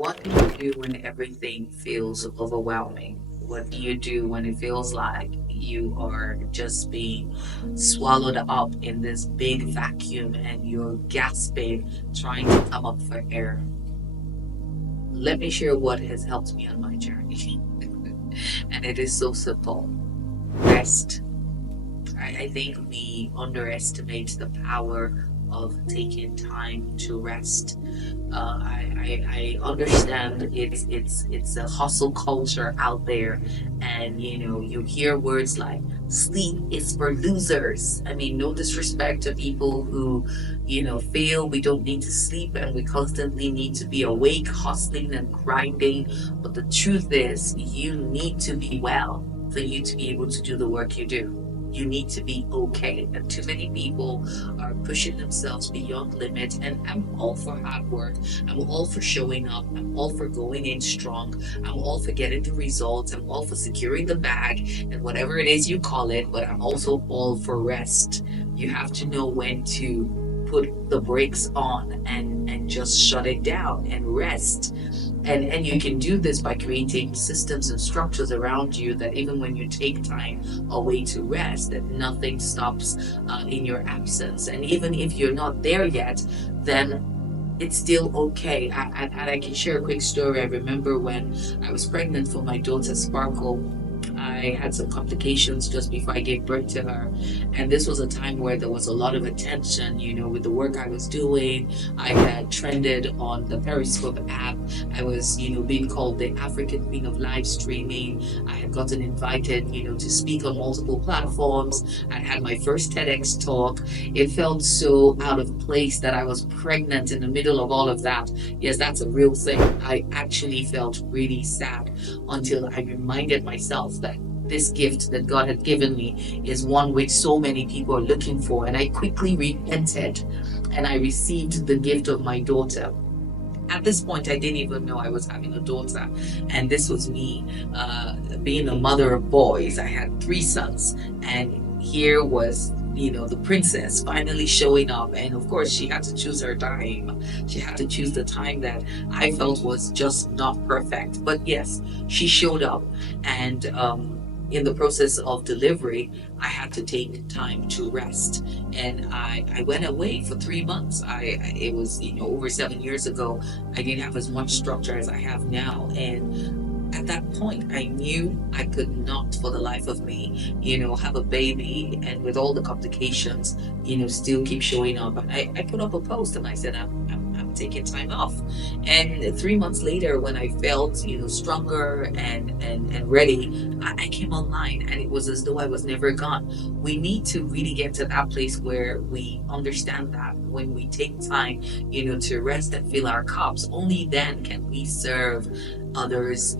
What do you do when everything feels overwhelming? What do you do when it feels like you are just being swallowed up in this big vacuum and you're gasping, trying to come up for air? Let me share what has helped me on my journey. And it is so simple: rest. I think we underestimate the power of taking time to rest. I understand it's a hustle culture out there, and you hear words like sleep is for losers. I mean, no disrespect to people who feel we don't need to sleep and we constantly need to be awake, hustling and grinding. But the truth is, you need to be well for you to be able to do the work you do. You need to be okay. And too many people are pushing themselves beyond limit. And I'm all for hard work. I'm all for showing up. I'm all for going in strong. I'm all for getting the results. I'm all for securing the bag and whatever it is you call it. But I'm also all for rest. You have to know when to put the brakes on and just shut it down and rest. And you can do this by creating systems and structures around you that even when you take time away to rest, that nothing stops in your absence. And even if you're not there yet, then it's still okay. And I can share a quick story. I remember when I was pregnant for my daughter Sparkle, I had some complications just before I gave birth to her. And this was a time where there was a lot of attention, with the work I was doing. I had trended on the Periscope app. I was, being called the African Queen of live streaming. I had gotten invited, to speak on multiple platforms. I had my first TEDx talk. It felt so out of place that I was pregnant in the middle of all of that. Yes, that's a real thing. I actually felt really sad until I reminded myself that this gift that God had given me is one which so many people are looking for. And I quickly repented and I received the gift of my daughter. At this point, I didn't even know I was having a daughter. And this was me being a mother of boys. I had 3 sons. And here was the princess finally showing up. And of course, she had to choose her time. She had to choose the time that I felt was just not perfect. But yes, she showed up. And in the process of delivery, I had to take time to rest. And I went away for 3 months. It was, over 7 years ago. I didn't have as much structure as I have now. And at that point, I knew I could not, for the life of me, have a baby and with all the complications, still keep showing up. And I put up a post and I said, I'm taking time off. And 3 months later, when I felt, stronger and ready, I came online and it was as though I was never gone. We need to really get to that place where we understand that when we take time, to rest and fill our cups, only then can we serve others,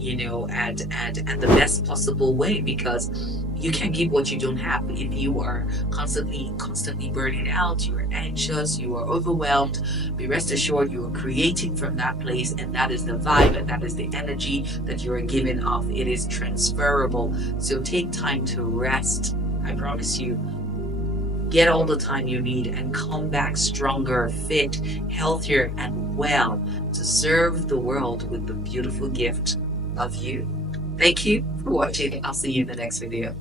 at the best possible way, because you can't give what you don't have. If you are constantly burning out, you are anxious, you are overwhelmed, be rest assured you are creating from that place, and that is the vibe and that is the energy that you are giving off. It is transferable. So take time to rest. I promise you, get all the time you need and come back stronger, fit, healthier, and well to serve the world with the beautiful gift of you. Thank you for watching. I'll see you in the next video.